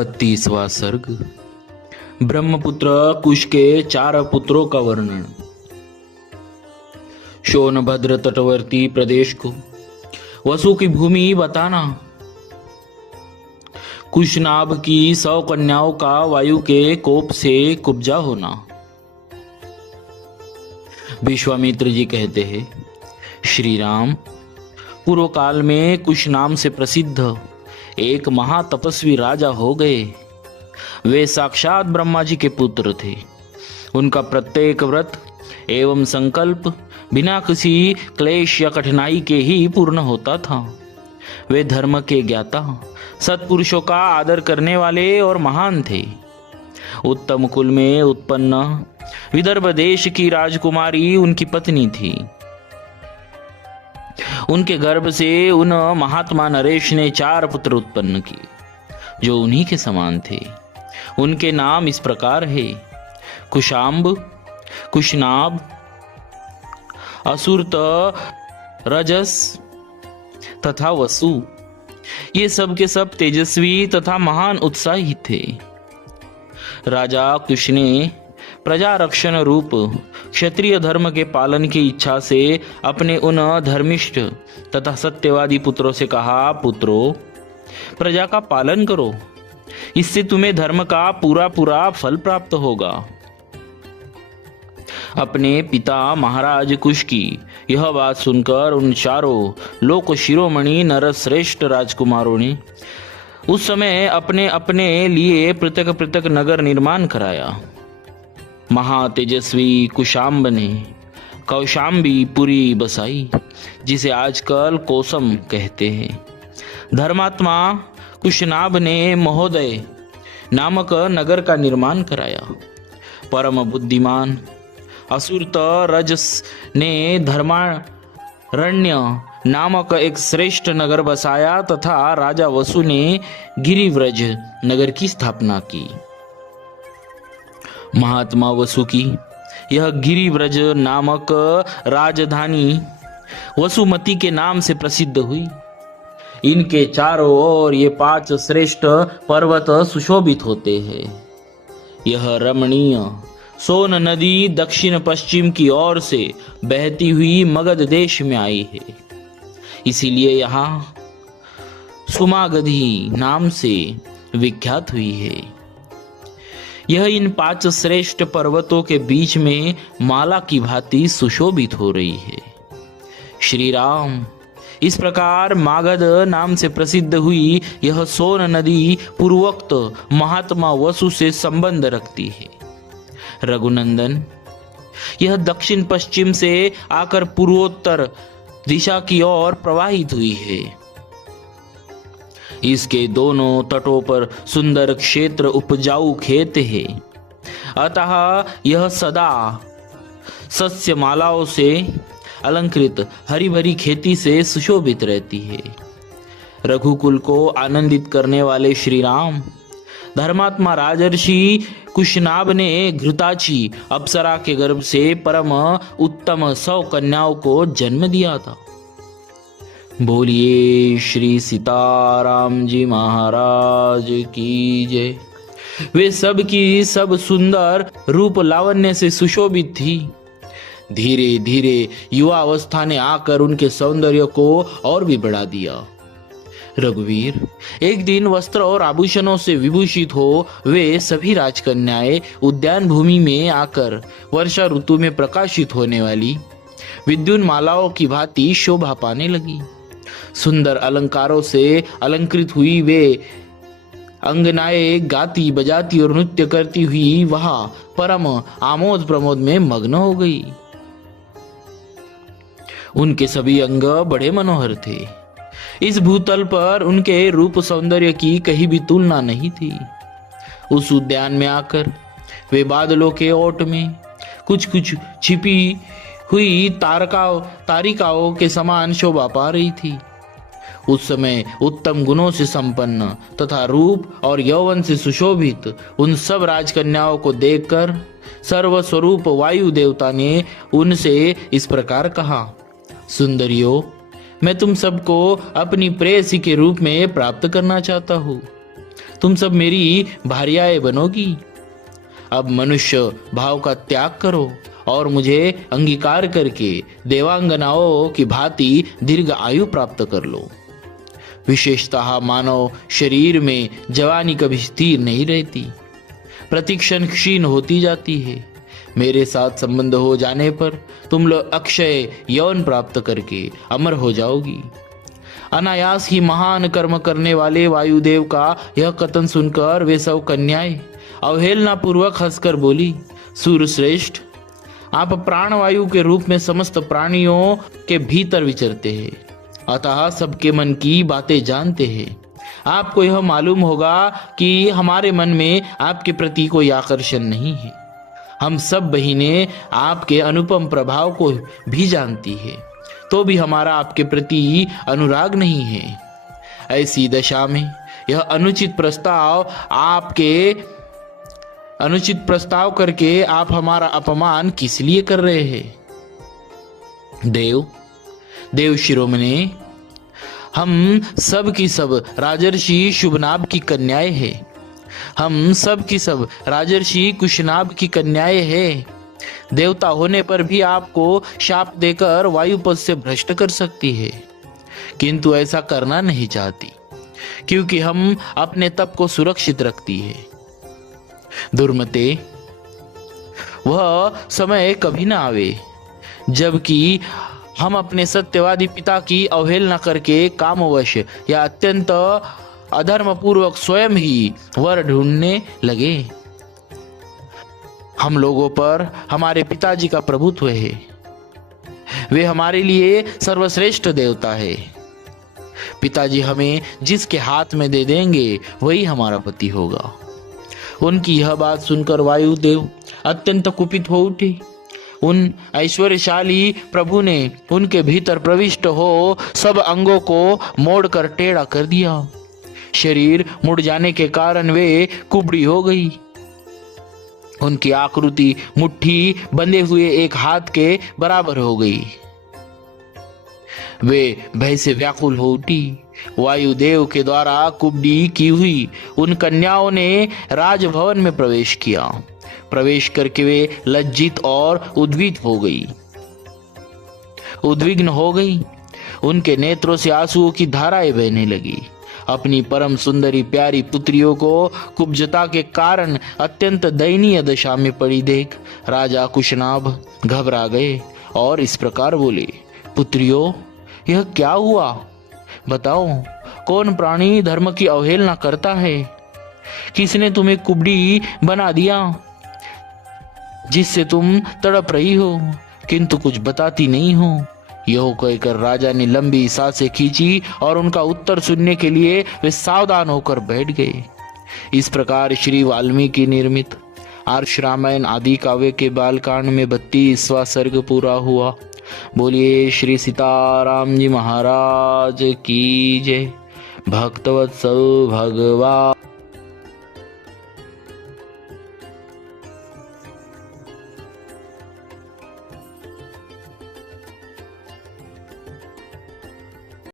32वां सर्ग। ब्रह्मपुत्र कुश के 4 पुत्रों का वर्णन। सोनभद्र तटवर्ती प्रदेश को वसु की भूमि बताना। कुशनाभ की 100 कन्याओं का वायु के कोप से कुब्जा होना। विश्वामित्र जी कहते हैं, श्री राम, पूर्व काल में कुश नाम से प्रसिद्ध एक महातपस्वी राजा हो गए। वे साक्षात ब्रह्मा जी के पुत्र थे। उनका प्रत्येक व्रत एवं संकल्प बिना किसी क्लेश या कठिनाई के ही पूर्ण होता था। वे धर्म के ज्ञाता, सत्पुरुषों का आदर करने वाले और महान थे। उत्तम कुल में उत्पन्न विदर्भ देश की राजकुमारी उनकी पत्नी थी। उनके गर्भ से उन महात्मा नरेश ने 4 पुत्र उत्पन्न किए, जो उन्हीं के समान थे। उनके नाम इस प्रकार है: कुशाम्ब, कुशनाभ, असुरत, रजस तथा वसु। ये सब के सब तेजस्वी तथा महान उत्साही थे। राजा कुश ने प्रजा रक्षण रूप क्षत्रिय धर्म के पालन की इच्छा से अपने उन धर्मिष्ठ तथा सत्यवादी पुत्रों से कहा, पुत्रों, प्रजा का पालन करो, इससे तुम्हें धर्म का पूरा पूरा फल प्राप्त होगा। अपने पिता महाराज कुश की यह बात सुनकर उन 4 लोक शिरोमणि नरश्रेष्ठ राजकुमारों ने उस समय अपने अपने लिए पृथक पृथक नगर निर्माण कराया। महातेजस्वी कुशाम्ब ने कौशाम्बी पुरी बसाई, जिसे आजकल कोसम कहते हैं। धर्मात्मा कुशनाभ ने महोदय नामक नगर का निर्माण कराया। परम बुद्धिमान असुरत रजस ने धर्मारण्य नामक एक श्रेष्ठ नगर बसाया तथा राजा वसु ने गिरिव्रज नगर की स्थापना की। महात्मा वसु की यह गिरिव्रज नामक राजधानी वसुमती के नाम से प्रसिद्ध हुई। इनके चारों ओर ये 5 श्रेष्ठ पर्वत सुशोभित होते हैं। यह रमणीय सोन नदी दक्षिण पश्चिम की ओर से बहती हुई मगध देश में आई है। इसीलिए यहाँ सुमागधी नाम से विख्यात हुई है। यह इन 5 श्रेष्ठ पर्वतों के बीच में माला की भांति सुशोभित हो रही है। श्री राम, इस प्रकार मागध नाम से प्रसिद्ध हुई यह सोन नदी पूर्वोक्त महात्मा वसु से संबंध रखती है। रघुनंदन, यह दक्षिण पश्चिम से आकर पूर्वोत्तर दिशा की ओर प्रवाहित हुई है। इसके दोनों तटों पर सुंदर क्षेत्र उपजाऊ खेत है, अतः यह सदा सस्य मालाओं से अलंकृत हरी भरी खेती से सुशोभित रहती है। रघुकुल को आनंदित करने वाले श्री राम, धर्मात्मा राजर्षि कुशनाभ ने घृताची अप्सरा के गर्भ से परम उत्तम 100 कन्याओं को जन्म दिया था। बोलिए श्री सीताराम जी महाराज की जय। वे सब की सब सुंदर रूप लावण्य से सुशोभित थी। धीरे धीरे युवा अवस्था ने आकर उनके सौंदर्य को और भी बढ़ा दिया। रघुवीर, एक दिन वस्त्र और आभूषणों से विभूषित हो वे सभी राजकन्याएं उद्यान भूमि में आकर वर्षा ऋतु में प्रकाशित होने वाली विद्युन मालाओं की भांति शोभा पाने लगी। सुंदर अलंकारों से अलंकृत हुई वे अंगनाएं गाती बजाती और नृत्य करती हुई वहां परम आमोद प्रमोद में मग्न हो गई। उनके सभी अंग बड़े मनोहर थे। इस भूतल पर उनके रूप सौंदर्य की कहीं भी तुलना नहीं थी। उस उद्यान में आकर वे बादलों के ओट में कुछ कुछ छिपी हुई तारिकाओं के समान शोभा पा रही थी। उस समय उत्तम गुणों से संपन्न तथा रूप और यौवन से सुशोभित उन सब राजकन्याओं को देखकर सर्वस्वरूप वायु देवता ने उनसे इस प्रकार कहा, सुंदरियों, मैं तुम सबको अपनी प्रेयसी के रूप में प्राप्त करना चाहता हूँ। तुम सब मेरी भार्याएं बनोगी। अब मनुष्य भाव का त्याग करो और मुझे अंगीकार करके देवांगनाओं की भांति दीर्घ आयु प्राप्त कर लो। विशेषतः मानव शरीर में जवानी कभी स्थिर नहीं रहती, प्रतिक्षण क्षीण होती जाती है। मेरे साथ संबंध हो जाने पर तुम लोग अक्षय यौन प्राप्त करके अमर हो जाओगी। अनायास ही महान कर्म करने वाले वायुदेव का यह कथन सुनकर वे सब कन्याएं अवहेलना पूर्वक हंसकर बोली, सूर्यश्रेष्ठ, आप प्राणवायु के रूप में समस्त प्राणियों के भीतर विचरते हैं, अतः सबके मन की बातें जानते हैं। आपको यह मालूम होगा कि हमारे मन में आपके प्रति कोई आकर्षण नहीं है। हम सब बहिनें आपके अनुपम प्रभाव को भी जानती है, तो भी हमारा आपके प्रति अनुराग नहीं है। ऐसी दशा में यह अनुचित प्रस्ताव करके आप हमारा अपमान किस लिए कर रहे हैं? देव शिरोमणि, हम सब की सब राजर्षि शुभनाभ की कन्याएं हैं। हम सब की सब राजर्षि कुशनाभ की कन्याएं हैं। देवता होने पर भी आपको शाप देकर वायुपद से भ्रष्ट कर सकती है, किंतु ऐसा करना नहीं चाहती, क्योंकि हम अपने तप को सुरक्षित रखती है। दुर्मते, वह समय कभी ना आवे जबकि हम अपने सत्यवादी पिता की अवहेलना करके कामवश या अत्यंत अधर्म पूर्वक स्वयं ही वर ढूंढने लगे। हम लोगों पर हमारे पिताजी का प्रभुत्व है। वे हमारे लिए सर्वश्रेष्ठ देवता है। पिताजी हमें जिसके हाथ में दे देंगे वही हमारा पति होगा। उनकी यह बात सुनकर वायुदेव अत्यंत कुपित हो उठे। उन ऐश्वर्यशाली प्रभु ने उनके भीतर प्रविष्ट हो सब अंगों को मोड़कर टेढ़ा कर दिया। शरीर मुड़ जाने के कारण वे कुबड़ी हो गई। उनकी आकृति मुट्ठी बंधे हुए एक हाथ के बराबर हो गई। वे भय से व्याकुल हो उठी। वायुदेव के द्वारा कुबड़ी की हुई उन कन्याओं ने राजभवन में प्रवेश किया। प्रवेश करके वे लज्जित और उद्विग्न हो गई। उनके नेत्रों से आंसुओं की धाराएं बहने लगी। अपनी परम सुंदरी प्यारी पुत्रियों को कुब्जता के कारण अत्यंत दयनीय दशा में पड़ी देख राजा कुशनाभ घबरा गए और इस प्रकार बोले, पुत्रियों, यह क्या हुआ? बताओ, कौन प्राणी धर्म की अवहेलना करता है? किसने तुम्हें कुबड़ी बना दिया जिससे तुम तड़प रही हो, किंतु कुछ बताती नहीं हो? यह कहकर राजा ने लंबी सांसें खींची और उनका उत्तर सुनने के लिए वे सावधान होकर बैठ गए। इस प्रकार श्री वाल्मीकि निर्मित आर्ष रामायण आदि काव्य के बालकांड में 32वां सर्ग पूरा हुआ। बोलिए श्री सीताराम जी महाराज की जय। भक्तवत्सल भगवान।